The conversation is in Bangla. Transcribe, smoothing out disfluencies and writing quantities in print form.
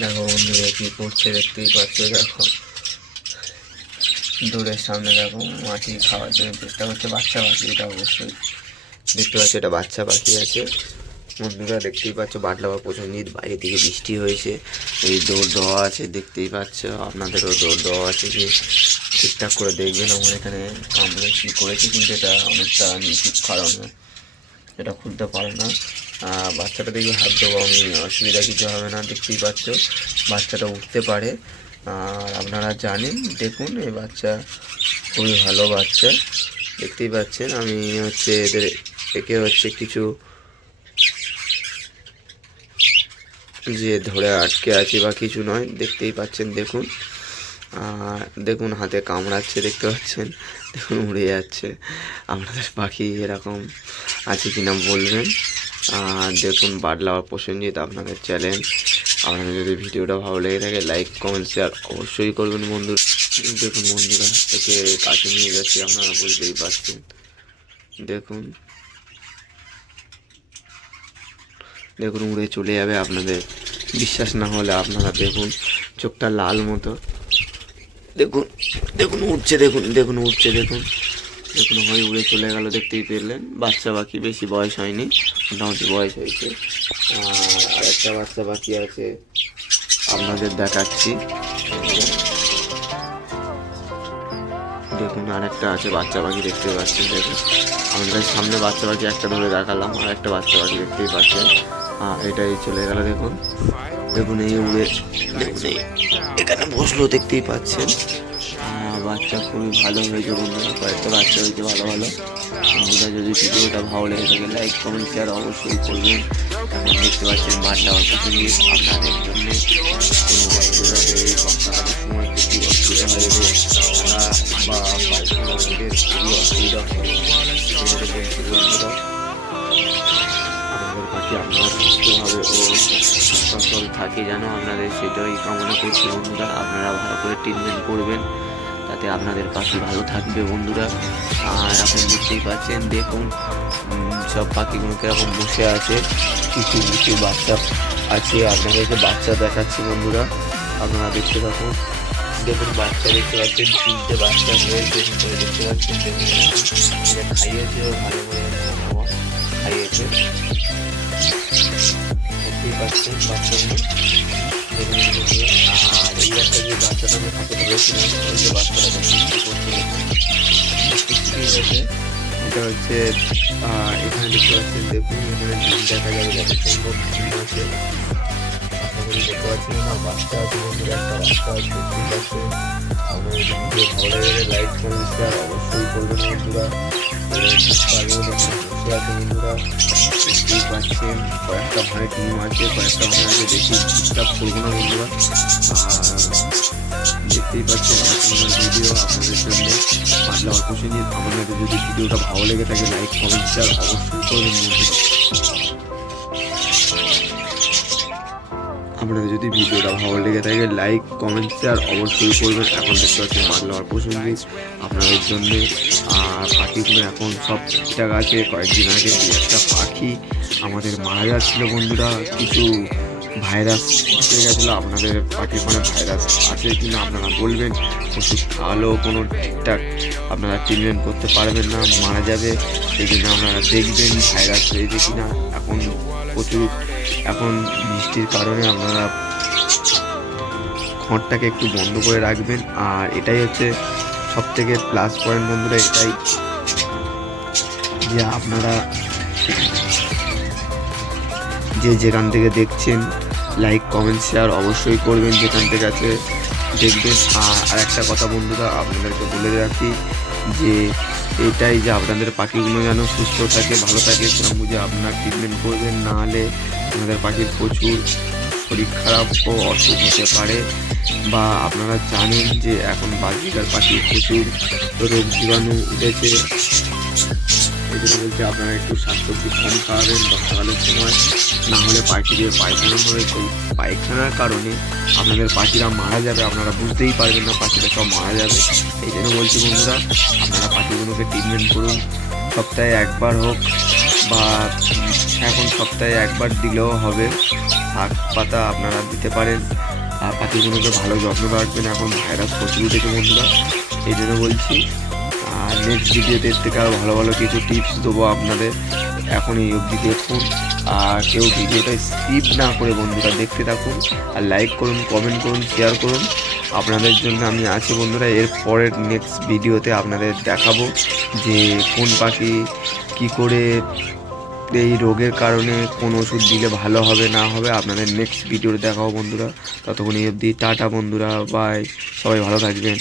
দেখো বন্ধুরা কি করছে দেখতেই পাচ্ছ। দেখো দূরের সামনে দেখো মাটি খাওয়ার জন্য চেষ্টা করছে। বাচ্চা পাখি এটা অবশ্যই দেখতে পাচ্ছ, এটা বাচ্চা পাখি আছে বন্ধুরা। দেখতেই পাচ্ছ বাটলা বা প্রচণ্ড বাইরে থেকে বৃষ্টি হয়েছে, এই দৌড় দেওয়া আছে দেখতেই পাচ্ছ। আপনাদেরও দৌড় দেওয়া আছে, যে ঠিকঠাক করে দেখবেন আমার এখানে কামড়ে কী করেছে, কিন্তু এটা অনেকটা নিশ্চিত কারণ এটা খুলতে পারে না। বাচ্চাটা দেখি হাত দেবো আমি, অসুবিধা কিছু হবে না। দেখতেই পাচ্ছ বাচ্চাটা উঠতে পারে। আর আপনারা জানেন, দেখুন এই বাচ্চা খুবই ভালো বাচ্চা দেখতেই পাচ্ছেন। আমি হচ্ছে একে হচ্ছে কিছু যে ধরে আটকে আছি বা কিছু নয়, দেখতেই পাচ্ছেন। দেখুন দেখুন হাতে কামড়াচ্ছে দেখতে পাচ্ছেন, দেখুন উড়ে যাচ্ছে। আপনাদের পাখি এরকম আছে কিনা বলবেন। আর দেখুন বাটলা আর প্রসেনজিৎ আপনাদের চ্যানেল। আপনাদের যদি ভিডিওটা ভালো লেগে থাকে লাইক কমেন্ট শেয়ার অবশ্যই করবেন বন্ধু। দেখুন বন্ধুরা একে কাছে নিয়ে যাচ্ছি, আপনারা বুঝতেই পারছেন। দেখুন দেখুন উড়ে চলে যাবে। আপনাদের বিশ্বাস না হলে আপনারা দেখুন, চোখটা লাল মতো। দেখুন দেখুন উঠছে, দেখুন দেখুন উঠছে, দেখুন দেখুন হয় উড়ে চলে গেল। দেখতেই পেলেন বাচ্চা পাখি, বেশি বয়স হয়নি, মোটামুটি বয়স হয়েছে। আর একটা বাচ্চা পাখি আছে আপনাদের দেখাচ্ছি। দেখুন আর একটা আছে বাচ্চা পাখি দেখতে পাচ্ছেন। দেখুন আমাদের সামনে বাচ্চা পাখি একটা ধরে দেখালাম, আর একটা বাচ্চা পাখি দেখতেই পাচ্ছেন। এটাই চলে গেল। দেখুন দেখুন এই উড়ে, দেখুন এই এখানে বসলো দেখতেই পাচ্ছেন। বাচ্চা খুবই ভালো হয়েছে বন্ধুরা, কয়েকটা বাচ্চা হয়েছে ভালো ভালো বন্ধুরা। যদি ভিডিওটা ভালো লেগে থাকে লাইক কমেন্ট শেয়ার অবশ্যই করবেন। এখন দেখতে পাচ্ছেন বাচ্চা অসুবিধা আপনাদের জন্য কোনো অসুবিধা নেই। বাচ্চাদের সময় বেশি অসুবিধা হয়ে যাবে বা পায়খানা খুবই অসুবিধা হয় বন্ধুরা। আমাদের পাখি আপনারা সুস্থভাবে ও সচল থাকে যেন আপনাদের সেটাই কামনা করছি বন্ধুরা। আপনারা ভালো করে ট্রিটমেন্ট করবেন, তাতে আপনাদের পাখি ভালো থাকবে বন্ধুরা। আর এখন দেখতেই পাচ্ছেন, দেখুন সব পাখিগুলো কীরকম বসে আছে। কিছু কিছু বাচ্চা আছে, আপনাদেরকে বাচ্চা দেখাচ্ছি বন্ধুরা, আপনারা দেখতে থাকুন। দেখুন বাচ্চা দেখতে পাচ্ছেন, তিনটে বাচ্চা হয়েছে ভিতরে দেখতে পাচ্ছেন। দেখুন খাইয়েছে ও ভালো করে খাইয়েছে দেখতেই পাচ্ছেন বাচ্চাগুলো। দেখুন আর এই একটা যে বাচ্চাটা আমি হাতে ধরেছিলাম, ওই যে বাচ্চাটা করতে এটা হচ্ছে এখানে দেখতে পাচ্ছেন। দেখুন এখানে ডিম দেখা যাবে, যত সম্ভব ডিম আছে। আপনাদের দেখতে পাচ্ছেন না বাচ্চা আছে বন্ধুরা, একটা বাচ্চা আছে দেখতেই পাচ্ছেন। আপনাদের ভিডিও ভালো লেগে লাইক কমেন্ট শেয়ার অবশ্যই করবেন বন্ধুরা। বসে আছে বন্ধুরা দেখতেই পাচ্ছেন। কয়েকটা ভাঁড়ে ডিম আছে, কয়েকটা ভাঁড়ে আছে, বেশি ডিস্টার্ব করবো না বন্ধুরা। দেখতেই পাচ্ছেন এখন আমার ভিডিও আপনাদের জন্য বাটলা অল্প নিয়ে। আপনাদের যদি ভিডিওটা ভালো লেগে থাকে লাইক কমেন্ট শেয়ার অবশ্যই করবেন বন্ধুরা। আপনাদের যদি ভিডিওটা ভালো লেগে থাকে লাইক কমেন্ট শেয়ার অবশ্যই করবেন। এখন দেখতে পাচ্ছেন বাটলা অল্প নিয়ে আপনাদের জন্য। আর পাখিগুলো এখন সব ঠিকঠাক আছে। কয়েকদিন আগে দু একটা পাখি আমাদের মারা যাচ্ছিল বন্ধুরা, কিছু ভাইরাস এসে গেছিলো। আপনাদের পাখির মানে ভাইরাস আছে কি না আপনারা বলবেন। ওষুধ খাওয়ালেও কোনো ঠিকঠাক আপনারা ট্রিটমেন্ট করতে পারবেন না, মারা যাবে। সেই জন্য আপনারা দেখবেন ভাইরাস হয়েছে কি না। এখন প্রচুর এখন বৃষ্টির কারণে আপনারা খড়টাকে একটু বন্ধ করে রাখবেন। আর এটাই হচ্ছে সব থেকে প্লাস পয়েন্ট বন্ধুরা, এটাই যে আপনারা যে যেখান থেকে দেখছেন লাইক কমেন্ট শেয়ার অবশ্যই করবেন, যেখান থেকে আছে দেখবেন। আর একটা কথা বন্ধুরা আপনাদেরকে বলে রাখি, যে এটাই যে আপনাদের পাখিগুলো যেন সুস্থ থাকে ভালো থাকে, সেরকম বুঝে আপনারা ট্রিটমেন্ট করবেন। না হলে আপনাদের পাখির প্রচুর শরীর খারাপ ও অসুখ হতে পারে। বা আপনারা জানেন যে এখন বাজিকার পাখির প্রচুর রোগ জীবাণু উঠেছে। এই জন্য বলছে আপনারা একটু শাকসবজি কম খাওয়াবেন বর্ষাকালের সময়, না হলে পাখিদের পায়খানা হবে। সেই পায়খানার কারণে আপনাদের পাখিরা মারা যাবে, আপনারা বুঝতেই পারবেন না, পাখিরা সব মারা যাবে। এই জন্য বলছি বন্ধুরা আপনারা পাখিগুলোকে ট্রিটমেন্ট করুন, সপ্তাহে একবার হোক বা এখন সপ্তাহে একবার দিলেও হবে। শাক পাতা আপনারা দিতে পারেন। আর পাখিগুলোকে ভালো যত্ন রাখবেন, এখন ভাইরাস প্রচুর উঠেছে বন্ধুরা, এই জন্য বলছি। আর নেক্সট ভিডিওতে এর থেকে আরও ভালো ভালো কিছু টিপস দেবো আপনাদের। এখন এই অবধি দেখুন, আর কেউ ভিডিওটা স্কিপ না করে বন্ধুরা দেখতে থাকুন, আর লাইক করুন, কমেন্ট করুন, শেয়ার করুন। আপনাদের জন্য আমি আছি বন্ধুরা। এর পরের নেক্সট ভিডিওতে আপনাদের দেখাবো যে কোন পাখি কি করে এই রোগের কারণে কোন ওষুধ দিলে ভালো হবে না হবে, আপনাদের নেক্সট ভিডিওতে দেখাবো বন্ধুরা। ততক্ষণ এই অবধি টাটা বন্ধুরা, বাই, সবাই ভালো থাকবেন।